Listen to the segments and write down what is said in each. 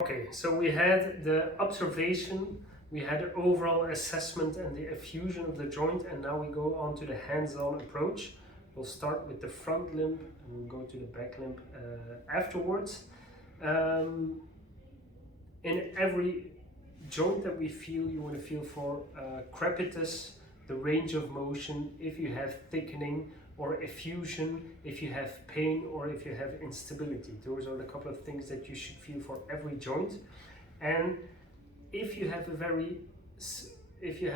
Okay, so we had the observation, we had the overall assessment and the effusion of the joint, and now we go on to the hands-on approach. We'll start with the front limb and we'll go to the back limb afterwards. Um, in every joint that we feel, you want to feel for crepitus, the range of motion, if you have thickening or effusion, if you have pain or if you have instability. Those are the couple of things that you should feel for every joint. And if you have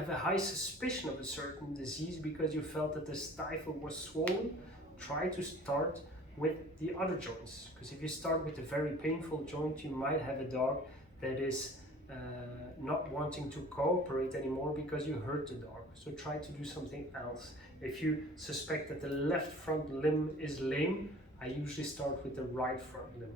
a high suspicion of a certain disease because you felt that the stifle was swollen, try to start with the other joints. Because if you start with a very painful joint, you might have a dog that is not wanting to cooperate anymore because you hurt the dog. So try to do something else. If you suspect that the left front limb is lame, I usually start with the right front limb.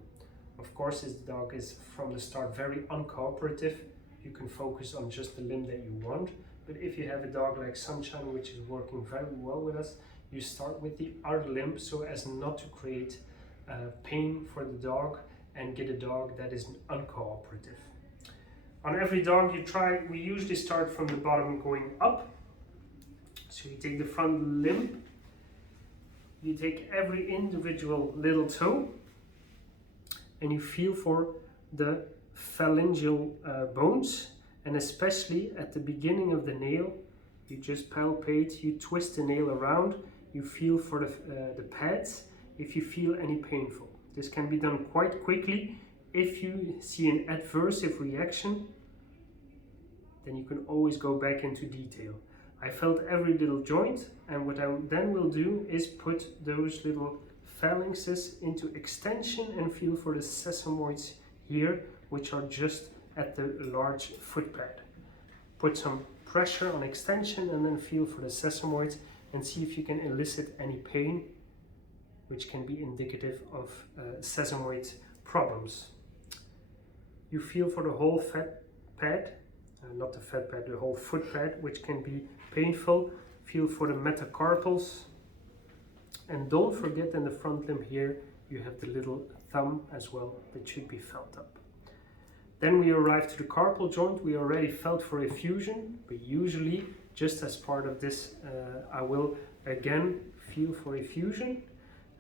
Of course, if the dog is from the start very uncooperative, you can focus on just the limb that you want. But if you have a dog like Sunshine, which is working very well with us, you start with the other limb so as not to create pain for the dog and get a dog that is uncooperative. On every dog we usually start from the bottom going up. So you take the front limb, you take every individual little toe, and you feel for the phalangeal bones, and especially at the beginning of the nail, you just palpate, you twist the nail around, you feel for the pads if you feel any painful. This can be done quite quickly. If you see an adverse reaction, then you can always go back into detail. I felt every little joint, and what I then will do is put those little phalanxes into extension and feel for the sesamoids here, which are just at the large foot pad. Put some pressure on extension and then feel for the sesamoids and see if you can elicit any pain, which can be indicative of sesamoid problems. You feel for the whole fat pad, not the fat pad, the whole foot pad, which can be painful. Feel for the metacarpals, and don't forget in the front limb here you have the little thumb as well that should be felt up. Then we arrive to the carpal joint. We already felt for effusion, but usually just as part of this I will again feel for effusion,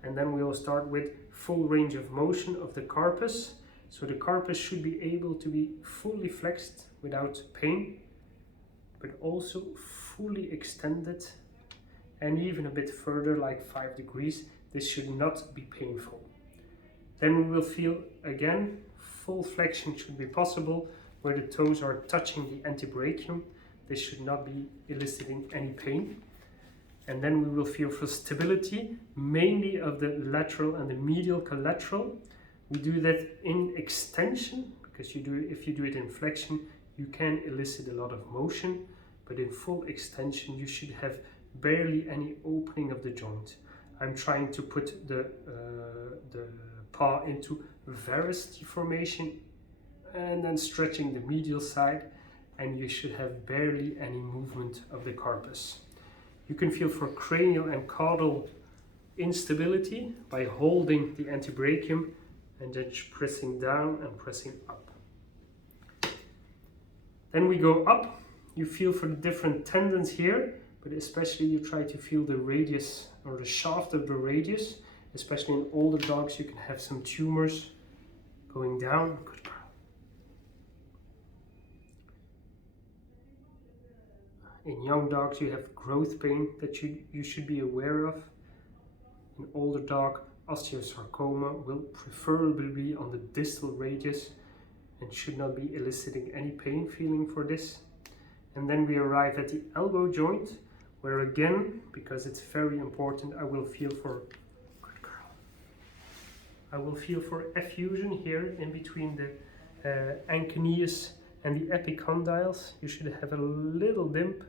and then we will start with full range of motion of the carpus. So the carpus should be able to be fully flexed without pain, but also fully extended, and even a bit further, like 5 degrees. This should not be painful. Then we will feel again, full flexion should be possible, where the toes are touching the antebrachium. This should not be eliciting any pain. And then we will feel for stability, mainly of the lateral and the medial collateral. We do that in extension, because if you do it in flexion, you can elicit a lot of motion, but in full extension, you should have barely any opening of the joint. I'm trying to put the paw into varus deformation and then stretching the medial side, and you should have barely any movement of the carpus. You can feel for cranial and caudal instability by holding the antebrachium and then pressing down and pressing up. Then we go up. You feel for the different tendons here, but especially you try to feel the radius or the shaft of the radius. Especially in older dogs, you can have some tumors going down. Good girl. In young dogs, you have growth pain that you should be aware of. In older dog, osteosarcoma will preferably be on the distal radius and should not be eliciting any pain feeling for this. And then we arrive at the elbow joint, where again, because it's very important, I will feel for, good girl, I will feel for effusion here in between the anconeus and the epicondyles. You should have a little dimp.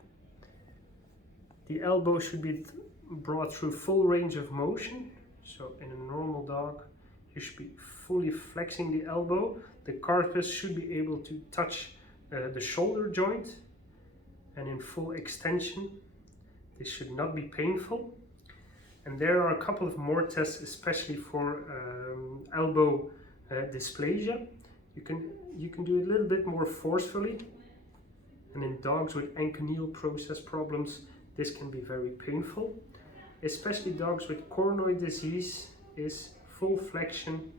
The elbow should be brought through full range of motion. So in a normal dog, you should be fully flexing the elbow. The carpus should be able to touch the shoulder joint, and in full extension. This should not be painful. And there are a couple of more tests, especially for elbow dysplasia. You can do it a little bit more forcefully, and in dogs with ankle process problems, this can be very painful. Especially dogs with coronoid disease is full flexion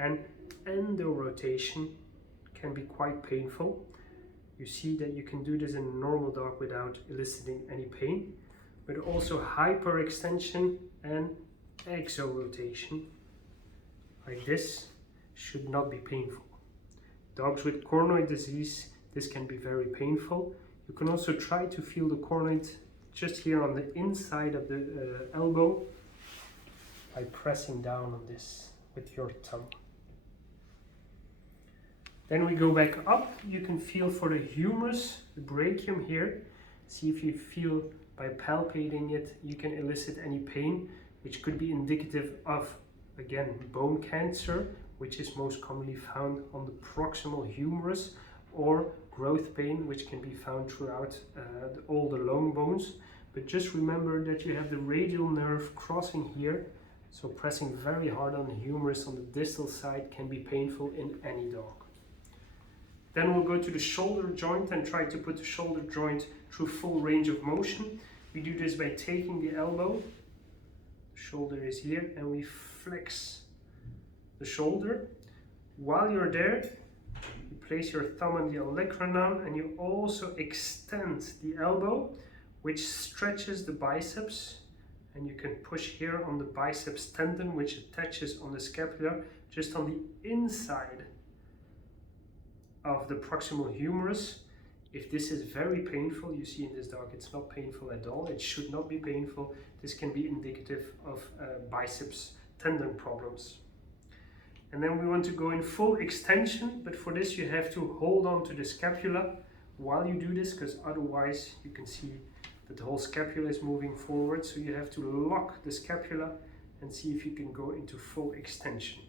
and endo-rotation can be quite painful. You see that you can do this in a normal dog without eliciting any pain, but also hyperextension and exo-rotation like this should not be painful. Dogs with coronoid disease, this can be very painful. You can also try to feel the coronoid just here on the inside of the elbow by pressing down on this with your tongue. Then we go back up. You can feel for the humerus, the brachium here. See if you feel by palpating it, you can elicit any pain, which could be indicative of, again, bone cancer, which is most commonly found on the proximal humerus, or growth pain, which can be found throughout all the long bones. But just remember that you have the radial nerve crossing here, so pressing very hard on the humerus on the distal side can be painful in any dog. Then we'll go to the shoulder joint and try to put the shoulder joint through full range of motion. We do this by taking the elbow, the shoulder is here, and we flex the shoulder. While you're there, you place your thumb on the olecranon and you also extend the elbow, which stretches the biceps, and you can push here on the biceps tendon, which attaches on the scapula, just on the inside of the proximal humerus. If this is very painful, you see in this dog it's not painful at all, it should not be painful. This can be indicative of biceps tendon problems. And then we want to go in full extension, but for this you have to hold on to the scapula while you do this, because otherwise you can see that the whole scapula is moving forward. So you have to lock the scapula and see if you can go into full extension.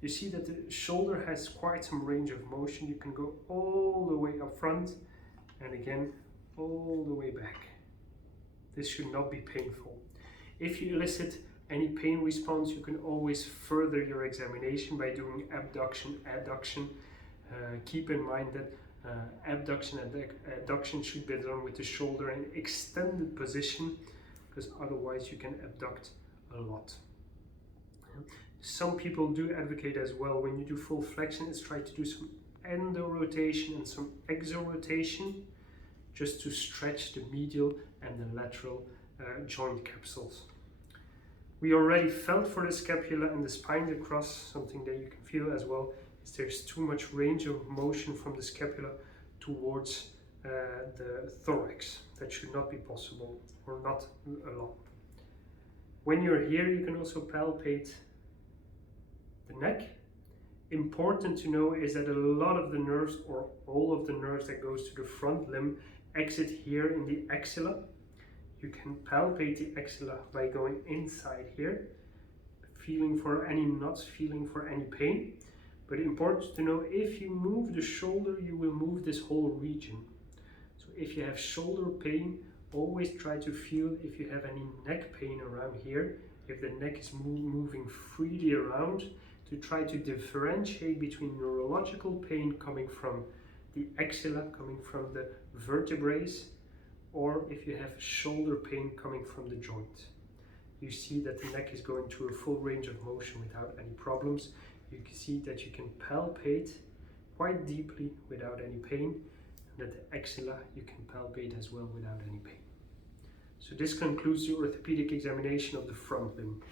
You see that the shoulder has quite some range of motion. You can go all the way up front and again all the way back. This should not be painful. If you elicit any pain response, you can always further your examination by doing abduction, adduction. Keep in mind that abduction and adduction should be done with the shoulder in extended position, because otherwise you can abduct a lot. Some people do advocate as well, when you do full flexion, is try to do some endo-rotation and some exo-rotation, just to stretch the medial and the lateral joint capsules. We already felt for the scapula and the spine across. Something that you can feel as well is there's too much range of motion from the scapula towards the thorax. That should not be possible, or not a lot. When you're here, you can also palpate the neck. Important to know is that a lot of the nerves, or all of the nerves that goes to the front limb, exit here in the axilla. You can palpate the axilla by going inside here, feeling for any knots, feeling for any pain. But important to know, if you move the shoulder, you will move this whole region. So if you have shoulder pain, always try to feel if you have any neck pain around here, if the neck is moving freely around, to try to differentiate between neurological pain coming from the axilla, coming from the vertebrae, or if you have shoulder pain coming from the joint. You see that the neck is going through a full range of motion without any problems. You can see that you can palpate quite deeply without any pain, and that the axilla you can palpate as well without any pain. So this concludes the orthopedic examination of the front limb.